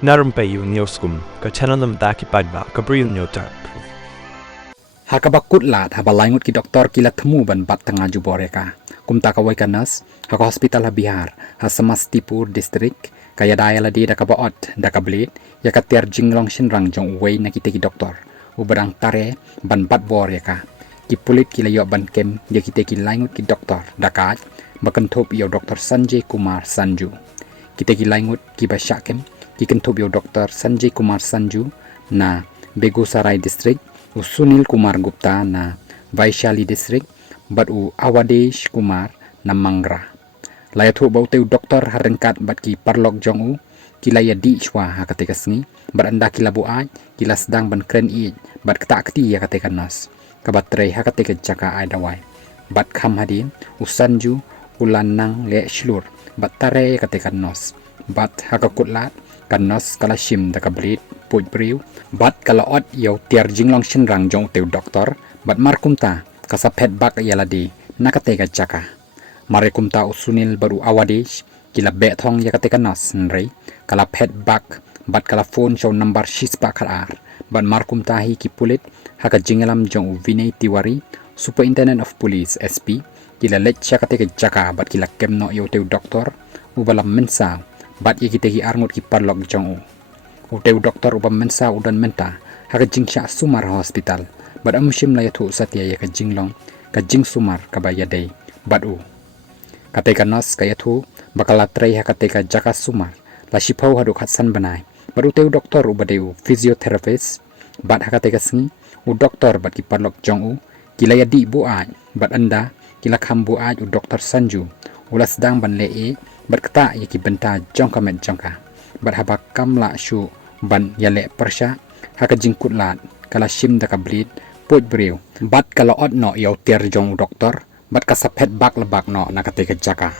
Na Rympei U Hynñiewtrep channel nabynta ki paidbah Bri U Hynñiewtrep. Hakabakut lat habalai ngut ki doktor kila Thmu ban bat tengah juboreka. Kumta kawai kanas haka hospital ha Bihar ha Samastipur district kaya daya ladi da kabaot da kablit ya ka Tiar jinglong shinrang Jong Uwei na kita ki doktor. Uberang tare ban bat boreka. Ki pulit kila yo ban kem ya kita ki laingut ki doktor dakat bakentop yo Doktor Sanjay Kumar Sanju. Kita ki laingut ki basyakem ki kentop yo Doktor Sanjay Kumar Sanju na Begusarai district Sunil Kumar Gupta na Vaishali district bat u Awadesh Kumar na Mangra. Laya thu bau teu doktor harengkat bat ki parlok Jong u kilaya di chwa ha katekasngi bat anda kila buaj kila sedang ban kren i bat ketak keti ya katekan nas kabat trei ha kateka jaka ai dawai bat kham hadin usanju ulanang le shlur bat tare katekan nos bat ha kakutlat kan nos kala shim da kablit puj Bri U bat kala ot yo Tiar jinglong shinrang Jong teu doktor bat markumta kasapet bak yaladi nakateka jaka Marikumta usunil baru Awadesh kila be thong ya kateka nas nrei kala pet bak bat kala phone show number shispa khalar bat markumta hi ki pulit haka jingalam Jong Vinay Tiwari Superintendent of Police SP kila Lait ya kateka jaka bat kila kemno yo teu doktor ubalam mensa bat ye kitegi arngut ki parlok Jong u teu doktor ubam mensa udan menta haka jingsha sumar hospital bat amushim la yathu satya ya ka jinglong ka jing sumar ka bayadei bat u kateka nos kaya thu bakala trei ha kateka jaka sumar la shipau haduk hatsan banai baru teu doktor u badeu physiotherapist bat ha kateka sngi u doktor bat ki parlok Jong u kila ya di bu aj bat anda kila kham bu aj u Doktor Sanju ula sedang ban le e bat kata ya ki benta jong kamet jongka bat haba kamla shu ban ya le persha ha ka jingkut lat kala shim da ka blit puj Bri U bat kala ot no yo Tiar Jong doktor bat kasapet bak lebak no na kateka jaka